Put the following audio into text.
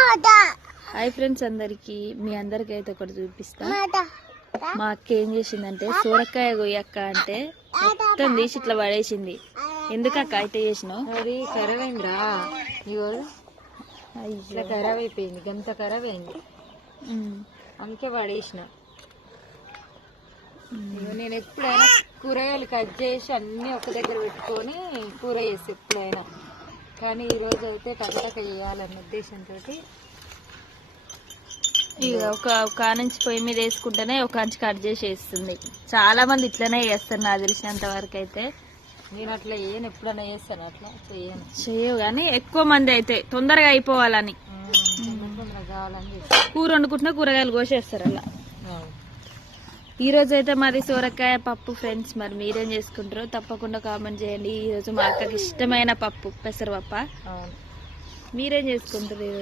Hi friends అందరికి, మీ అందరికి అయితే ఒకటి చూపిస్తా. మా అక్క ఏం చేసిందంటే సోరకాయ కొయ్యక్క అంటే మొత్తం తీసి ఇట్లా పడేసింది. ఎందుకక్క అయితే చేసినావు? అది ఖరాబ్ అయిందిరా, ఇగో ఇట్లా ఖరాబ్ అయిపోయింది, గంత ఖరాబ్ అయింది, అందుకే పడేసిన. నేను ఎప్పుడైనా కూరగాయలు కట్ చేసి అన్నీ ఒక దగ్గర పెట్టుకొని కూర చేసి ఎప్పుడైనా, కానీ ఈరోజు అయితే టకటక చేయాలన్న ఉద్దేశంతో ఇక ఒక నుంచి పొయ్యి మీద వేసుకుంటేనే ఒక నుంచి కట్ చేసి వేస్తుంది. చాలా మంది ఇట్లనే చేస్తారు నాకు తెలిసినంత వరకు అయితే. నేను అట్లా చేయను, ఎప్పుడైనా చేస్తాను, అట్లా చేయవు కానీ ఎక్కువ మంది అయితే తొందరగా అయిపోవాలని తొందరగా కావాలని కూర వండుకుంటున్నా కూరగాయలు కోసేస్తారు అలా. ఈ రోజు అయితే మాది సోరకాయ పప్పు ఫ్రెండ్స్. మరి మీరేం చేసుకుంటారో తప్పకుండా కామెంట్ చేయండి. ఈ రోజు మా అక్కకి ఇష్టమైన పప్పు పెసరపప్పు. మీరేం చేసుకుంటారు ఈరోజు?